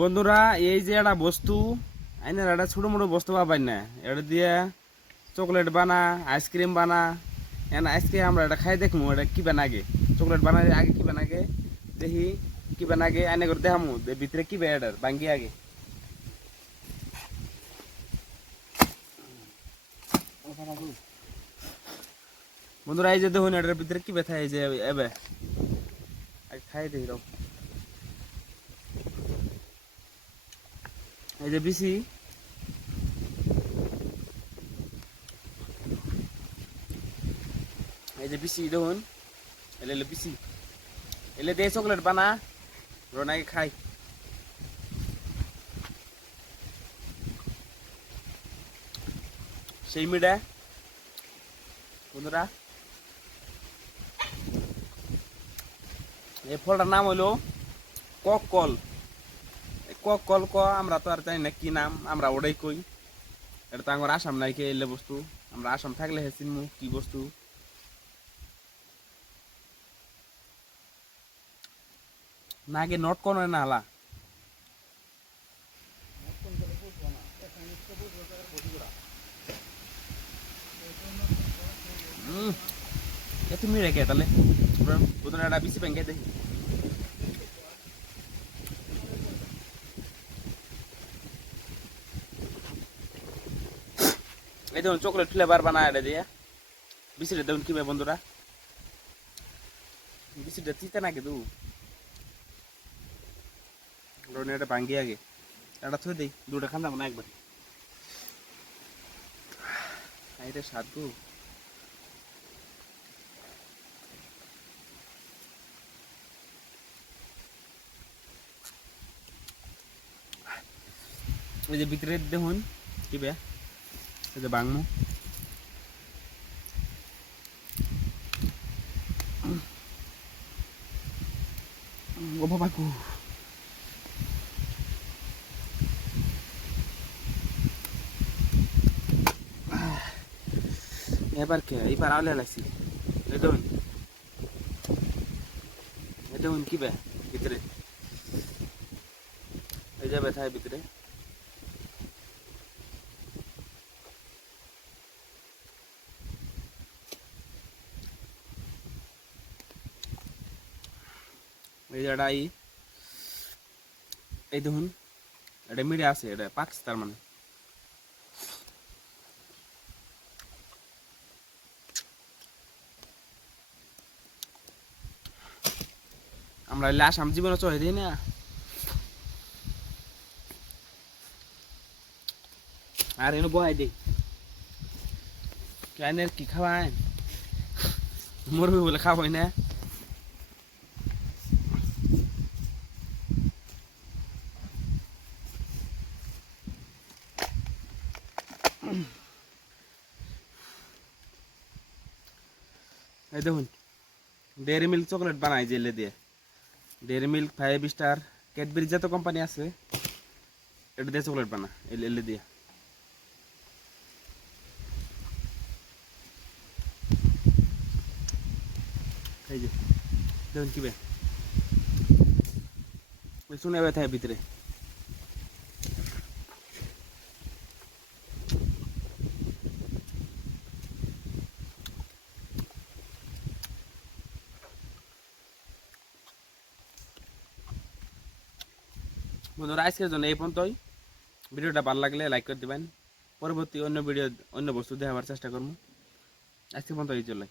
বন্ধুরা, এই যে একটা বস্তু আইনার একটা ছোট মোটো বস্তু পাবাই না, এটা দিয়ে চকলেট বানা, আইসক্রিম বানা। এন আজকে আমরা এটা খাই দেখমু এটা কি বানাগে। চকলেট বানাই আগে কি বানাগে দেখি, কি বানাগে আইনে করে দেখামু ভিতরে কি বে এটার ভাঙ্গি আগে। বন্ধুরা, এই যে দেখুন এটার ভিতরে কি ব্যথা, এই যে এবে খাই দেখি রাও। এই যে বিসি, এই যে বিসি দেখুন, এলে বিসি এলে দিয়ে চকলেট বানা রোনাকে খাই। সেই মিডা বন্ধুরা, এই ফলটার নাম হলো কক কল। কক কল আমরা তো আর জানি না কি নাম, আমরা ওটাই কই। এটা তো আমার আসাম নাই কে এলে বস্তু, আমরা আসাম থাকলে হে চিনমু কি বস্তু। না আগে নোট কোন না হালা এত মিড়ে কে তাহলে প্রথমে একটা বিসি ব্যাংকে দেখি। এই দেখুন চকলেট ফ্লেভার বানায় এটা দিয়ে। বিসিটা দেখুন কি ভাই বন্ধুরা, বিসিটা তিতে নাকি তু এটা ভাঙ্গি আগে এটা থুয়ে দেই, দুটা খান যাবো না একবার। এটা সাধু এই যে ভিতরে দেখুন কি বে, এই যে বাংমু ও বাবা গো। এবার কে এবার আলে লাগছি। এই দেখুন কি বে ভিতরে, এই যে ব্যথা ভিতরে। এই যে এটা এই দেখুন এটা মিডে আছে, এটা পাকছে তার মানে। আমরা আসাম জীবনে চলে দিই না। আর এনে বহাই দিই কেনের কি খাওয়ায়, মরবি বলে খাওয়াই না। এই দেখুন ডেয়ারি মিল্ক চকলেট বানাই জেলে দিয়ে, ডেয়ারি মিল্ক, 5 স্টার, ক্যাডবেরি যত কোম্পানি আছে এটা দিয়ে চকলেট বানা এলে দিয়ে। এই যে দেখুন কি বে শুনে ব্যথা ভিতরে। বন্ধুরা, আজকের জন্য এই পর্যন্তই। ভিডিওটা ভালো লাগলে লাইক করে দিবেন। পরবর্তী অন্য ভিডিও অন্য বস্তু দেখাবার চেষ্টা করবো। আজকে পর্যন্ত এই চলে।